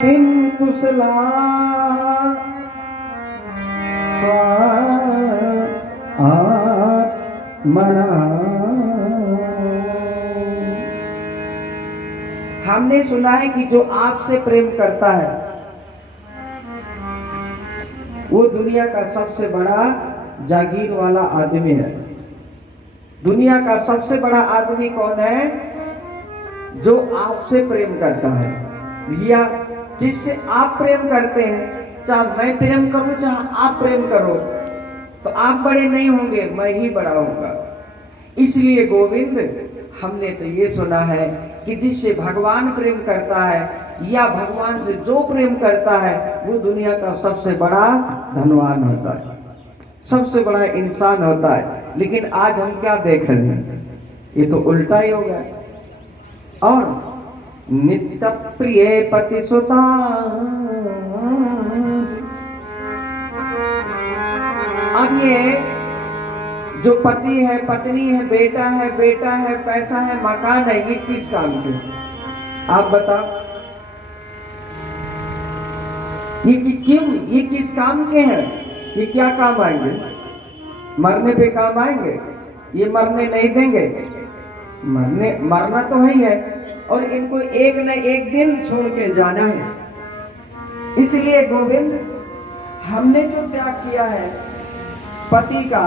किं कुशला मना। हमने सुना है कि जो आपसे प्रेम करता है वो दुनिया का सबसे बड़ा जागीर वाला आदमी है। दुनिया का सबसे बड़ा आदमी कौन है? जो आपसे प्रेम करता है या जिससे आप प्रेम करते हैं। चाहे मैं प्रेम करूं चाहे आप प्रेम करो तो आप बड़े नहीं होंगे, मैं ही बड़ा होऊंगा। इसलिए गोविंद, हमने तो ये सुना है कि जिससे भगवान प्रेम करता है या भगवान से जो प्रेम करता है वो दुनिया का सबसे बड़ा धनवान होता है, सबसे बड़ा इंसान होता है। लेकिन आज हम क्या देख रहे हैं? ये तो उल्टा ही हो गया। और नित्य प्रिय पति सुता, अब ये जो पति है, पत्नी है, बेटा है, पैसा है, मकान है, ये किस काम के? आप बताओ, ये किस काम के हैं? ये क्या काम आएंगे? मरने पे काम आएंगे? ये मरने नहीं देंगे। मरना तो है ही है और इनको एक न एक दिन छोड़ के जाना है। इसलिए गोविंद, हमने जो त्याग किया है पति का,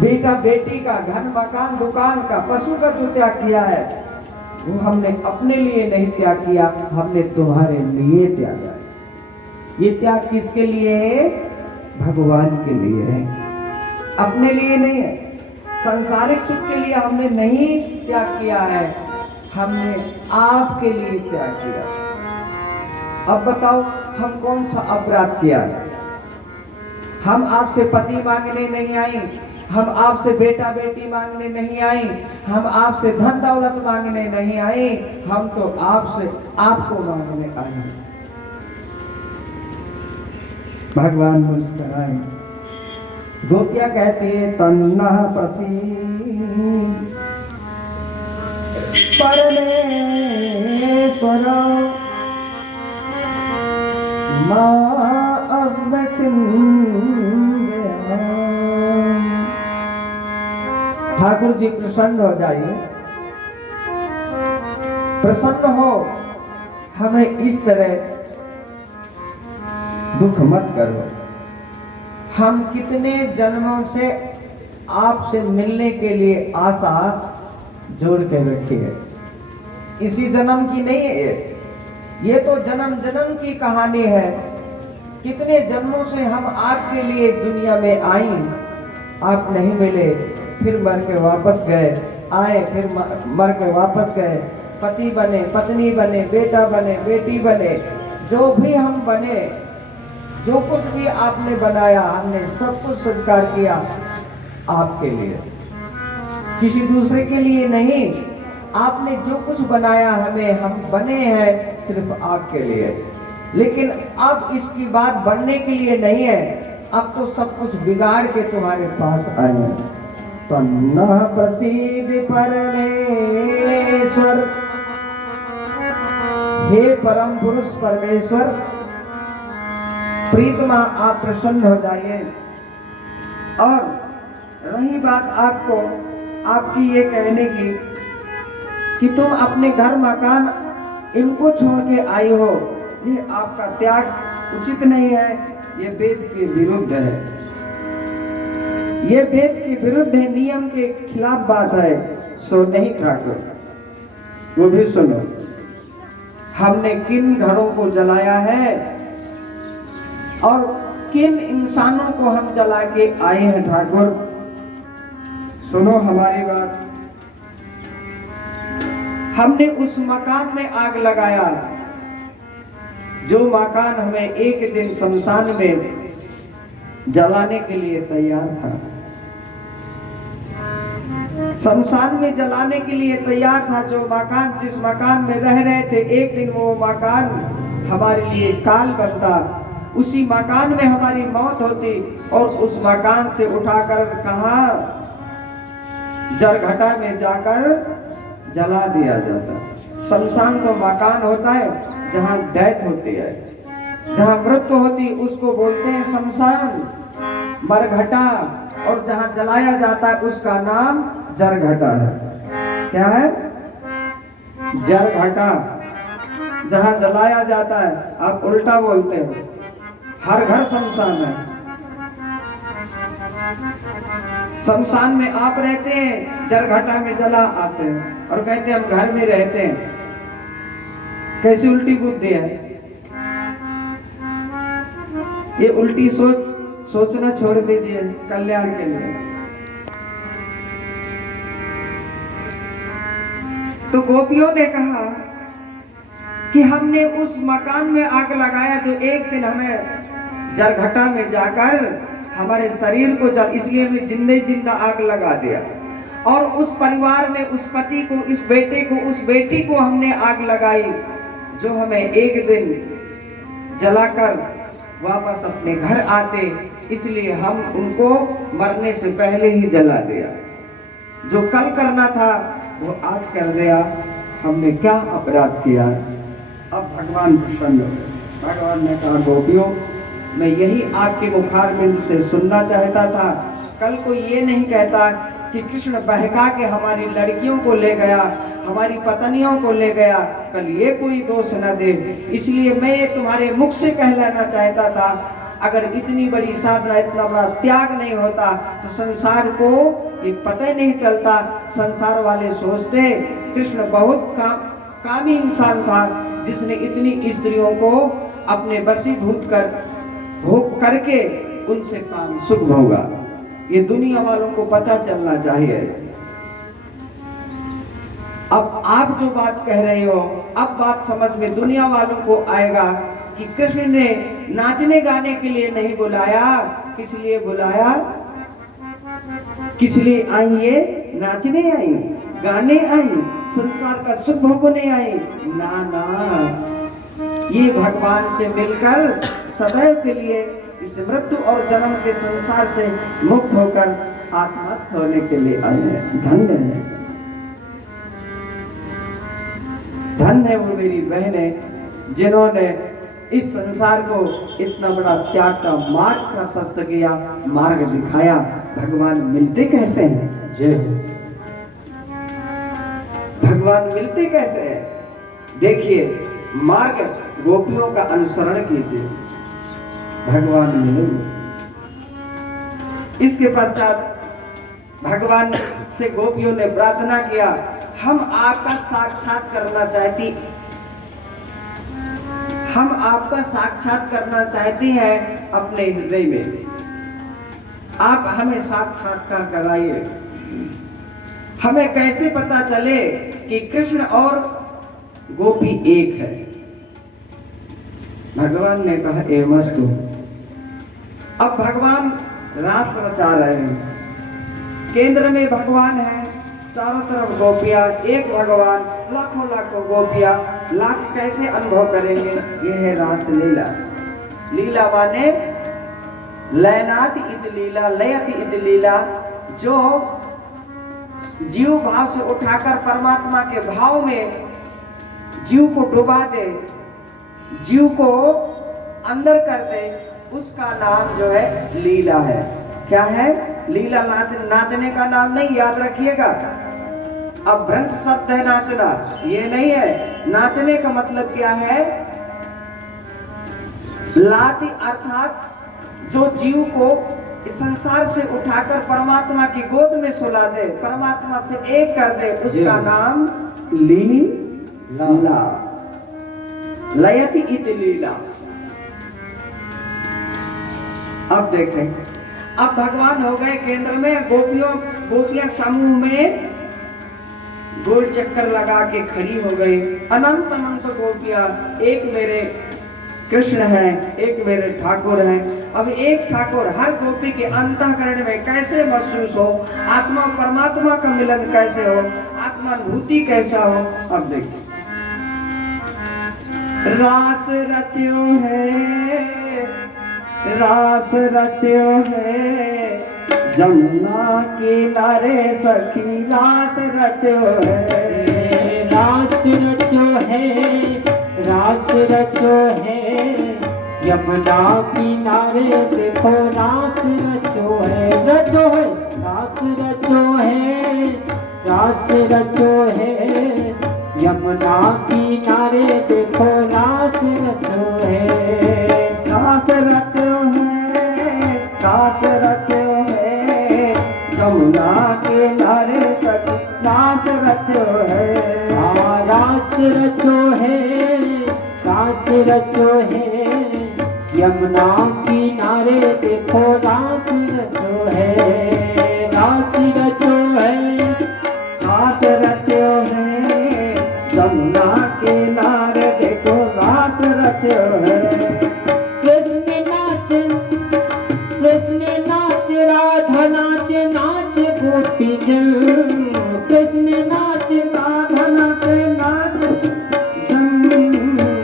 बेटा बेटी का, घर मकान दुकान का, पशु का जो त्याग किया है वो हमने अपने लिए नहीं त्याग किया, हमने तुम्हारे लिए त्यागा है। ये त्याग किसके लिए है? भगवान के लिए है, अपने लिए नहीं है। सांसारिक सुख के लिए हमने नहीं त्याग किया है, हमने आपके लिए त्याग किया। अब बताओ, हम कौन सा अपराध किया? हम आपसे पति मांगने नहीं आए, हम आपसे बेटा बेटी मांगने नहीं आए, हम आपसे धन दौलत मांगने नहीं आए, हम तो आपसे आपको मांगने आए। भगवान मुस्कुराए। गोपियां कहती है, तन्ना प्रसीद परमेश्वर मां ठाकुर जी प्रसन्न हो जाइए, प्रसन्न हो, हमें इस तरह दुख मत करो। हम कितने जन्मों से आपसे मिलने के लिए आशा जोड़ के रखी है, इसी जन्म की नहीं है ये तो जन्म जन्म की कहानी है। कितने जन्मों से हम आपके लिए दुनिया में आई, आप नहीं मिले, फिर मर के वापस गए, आए फिर मर के वापस गए, पति बने, पत्नी बने, बेटा बने, बेटी बने, जो भी हम बने, जो कुछ भी आपने बनाया हमने सब कुछ स्वीकार किया आपके लिए, किसी दूसरे के लिए नहीं। आपने जो कुछ बनाया हमें, हम बने हैं सिर्फ आपके लिए। लेकिन अब इसकी बात बनने के लिए नहीं है, अब तो सब कुछ बिगाड़ के तुम्हारे पास आए हैं। तन्ना प्रसीद परमेश्वर, हे परम पुरुष परमेश्वर, प्रीतमा आप प्रसन्न हो जाइए। और रही बात आपको आपकी ये कहने की कि तुम अपने घर मकान इनको छोड़ के आई हो, ये आपका त्याग उचित नहीं है, ये वेद के विरुद्ध है, ये वेद के विरुद्ध है, नियम के खिलाफ बात है। सो नहीं ठाकुर, वो भी सुनो, हमने किन घरों को जलाया है और किन इंसानों को हम जला के आए हैं। ठाकुर सुनो हमारी बात, हमने उस मकान में आग लगाया जो मकान हमें एक दिन शमशान में जलाने के लिए तैयार था, शमशान में जलाने के लिए तैयार था। जो मकान, जिस मकान में रह रहे थे, एक दिन वो मकान हमारे लिए काल बनता, उसी मकान में हमारी मौत होती और उस मकान से उठाकर कहाँ जरघटा में जाकर जला दिया जाता। शमशान तो मकान होता है जहाँ डेथ होती है, जहाँ मृत्यु होती उसको बोलते हैं शमशान, मरघटा। और जहाँ जलाया जाता है उसका नाम जरघटा है। क्या है? जरघटा। जहाँ जलाया जाता है, आप उल्टा बोलते हो, हर घर शमशान है। शमशान में आप रहते हैं, जरघटा में जला आते हैं और कहते हैं हम घर में रहते हैं। कैसी उल्टी बुद्धि है ये? उल्टी सोचना छोड़ दीजिए कल्याण के लिए। तो गोपियों ने कहा कि हमने उस मकान में आग लगाया जो एक दिन हमें जरघटा में जाकर हमारे शरीर को जल, इसलिए हमें जिंदे जिंदा आग लगा दिया। और उस परिवार में उस पति को, इस बेटे को, उस बेटी को हमने आग लगाई जो हमें एक दिन जलाकर वापस अपने घर आते, इसलिए हम उनको मरने से पहले ही जला दिया। जो कल करना था वो आज कर दिया। हमने क्या अपराध किया? अब भगवान प्रसन्न हो गए। भगवान ने कहा गोपियों, मैं यही आपके मुखारबिंद से सुनना चाहता था। कल कोई ये नहीं कहता कि कृष्ण बहका के हमारी लड़कियों को ले गया, हमारी पत्नियों को ले गया, कल ये कोई दोष न दे। इसलिए मैं ये तुम्हारे मुख से कहलाना चाहता था, अगर इतनी बड़ी साधना, इतना बड़ा त्याग नहीं होता तो संसार को ये पता ही नहीं चलता। संसार वाले सोचते कृष्ण बहुत कामी इंसान था जिसने इतनी स्त्रियों को अपने वशीभूत कर भोग करके उनसे काम सुख भोगा। ये दुनिया वालों को पता चलना चाहिए। अब आप जो बात कह रहे हो, अब बात समझ में दुनिया वालों को आएगा कि कृष्ण ने नाचने गाने के लिए नहीं बुलाया। किस लिए बुलाया? किस लिए आई? ये नाचने आई, गाने आई, संसार का सुख भोगने आई? ना ना, ये भगवान से मिलकर सदैव के लिए इस मृत्यु और जन्म के संसार से मुक्त होकर आत्मस्थ होने के लिए आए हैं। धन्य है, धन्य है वो मेरी बहनें जिन्होंने इस संसार को इतना बड़ा त्याग का मार्ग प्रशस्त किया, मार्ग दिखाया। भगवान मिलते कैसे हैं? जय भगवान मिलते कैसे हैं? देखिए, मार्ग गोपियों का अनुसरण कीजिए, भगवान मिलेंगे। इसके पश्चात भगवान से गोपियों ने प्रार्थना किया, हम आपका साक्षात करना चाहती, हम आपका साक्षात करना चाहते हैं अपने हृदय में। आप हमें साक्षात्कार कराइए। हमें कैसे पता चले कि कृष्ण और गोपी एक है? भगवान ने कहा एवमस्तु। अब भगवान रास रचा रहे हैं। केंद्र में भगवान है, चारों तरफ गोपियां, एक भगवान, लाखों लाखों गोपियां। लाख कैसे अनुभव करेंगे? यह है रास लीला। लीला माने लयनाति इति लीला, लयति इति लीला। जो जीव भाव से उठाकर परमात्मा के भाव में जीव को डुबा दे, जीव को अंदर कर दे, उसका नाम जो है लीला है। क्या है? लीला। नाचने का नाम नहीं, याद रखिएगा। अब भ्रंश शब्द है नाचना, ये नहीं है। नाचने का मतलब क्या है? लाति अर्थात जो जीव को इस संसार से उठाकर परमात्मा की गोद में सुला दे, परमात्मा से एक कर दे, उसका नाम लीला। लयति इति लीला। अब देखें, अब भगवान हो गए केंद्र में, गोपियां समूह में गोल चक्कर लगा के खड़ी हो गई। अनंत अनंत गोपियां, एक मेरे कृष्ण हैं, एक मेरे ठाकुर हैं। अब एक ठाकुर हर गोपी के अंतःकरण में कैसे महसूस हो, आत्मा परमात्मा का मिलन कैसे हो, आत्मानुभूति कैसा हो। अब देखिए, रास रच्यो है, रास रच्यो है, जमुना किनारे सखी रास रच्यो है, रास रच्यो है, रास रचो है, यमुना किनारे देखो रास रचो है, रचो है, रास रचो है, रास रचो है, यमुना किनारे देखो रास रचो है, रास रचो है, रास रचो है, यमुना किनारे सखी रास रचो है, रास रचो है, रास रचो है, यमुना किनारे देखो रास रचो है, रास रचो है, रास रचो है, यमुना किनारे देखो रास रचो है, कृष्ण नाच, कृष्ण नाच, राधा नाच, नाच गोपी जन, कृष्ण नाच, राधा नाच, नाच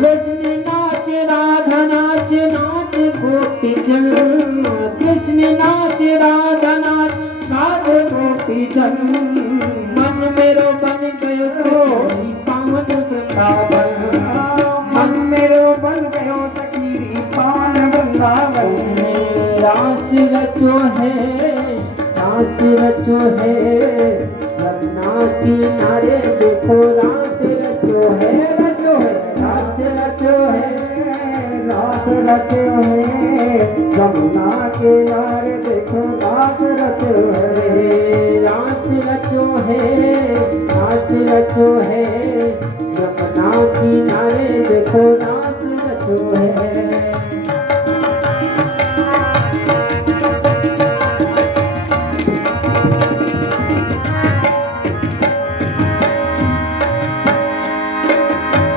कृष्ण नाच, राधा नाच, नाच गोपी जन, कृष्ण नाच, राधा नाच, राधा गोपी जन, मन मेरो बन गयो सोई पावन वृंदावन, मन मेरो बन गयो सखी पावन वृंदावन, रास रचो है, रास रचो है, यमुना किनारे देखो रास रचो है, रचो है, रास रचो है, रास रचो है, यमुना किनारे देखो रास रचो है, रास रचो है, रास रचो है, यमुना किनारे देखो रास रचो है,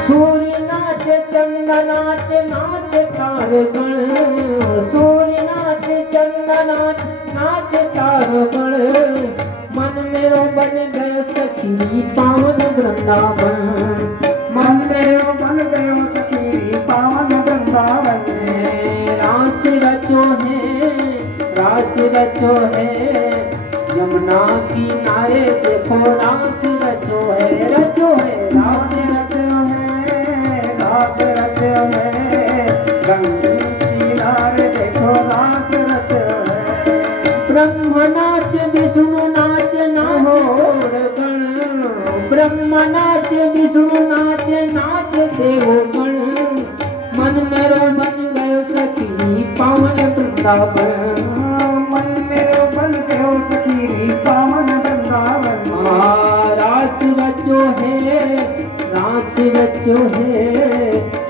सूर्य नाच, चंदा नाच, नाच तारगण, सूर्य नाच, चंदा नाच, नाच तारगण, मन मेरो बन गयो सखी पावन वृंदावन, मन मेरो बन गयो सखी पावन वृंदावन, रास रचो है, रास रचो है, यमुना किनारे देखो रास रचो है, रचो है, रास रचो है, रास रचो है, गंगा किनारे देखो रास रचो है, ब्रह्म नाच, विष्णु नाच, नाच गण, ब्रह्म नाच, विष्णु नाच, नाच देव गण, मन मेरो बन गयो सखी पावन वृंदावन, मन मेरो बन गयो सखी पावन वृंदावन, रास रचो है, रास रचो है,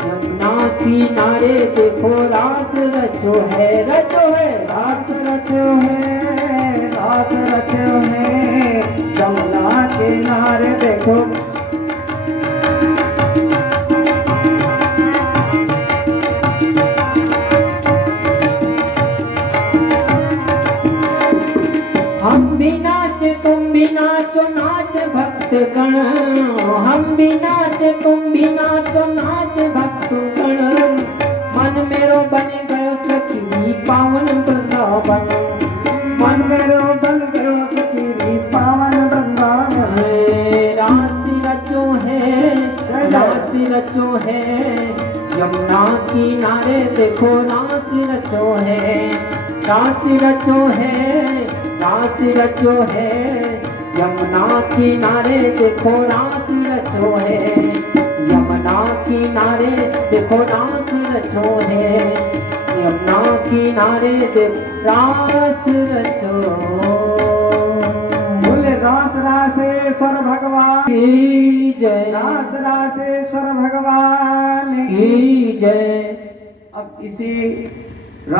यमुना किनारे देखो रास रचो है, रचो है, रास रचो है, रास रचो है, यमुना किनारे देखो हम भी नाच तुम भी नाचो, नाच भक्त गण, हम भी नाच तुम भी नाचो, नाच भक्त गण, मन मेरो बन गयो सखी पावन वृंदावन, मन मेरो बन गयो सखी पावन वृंदावन, रास रचो है, रास रचो है, यमुना किनारे देखो रास रचो है, रास रचो है, रास रचो है, यमुना किनारे देखो रास रचो है, यमुना किनारे देखो रास रचो है, यमुना किनारे देखो रास रचो, बोले रास रासेश्वर भगवान की जय, रास रासेश्वर भगवान की जय। अब इसी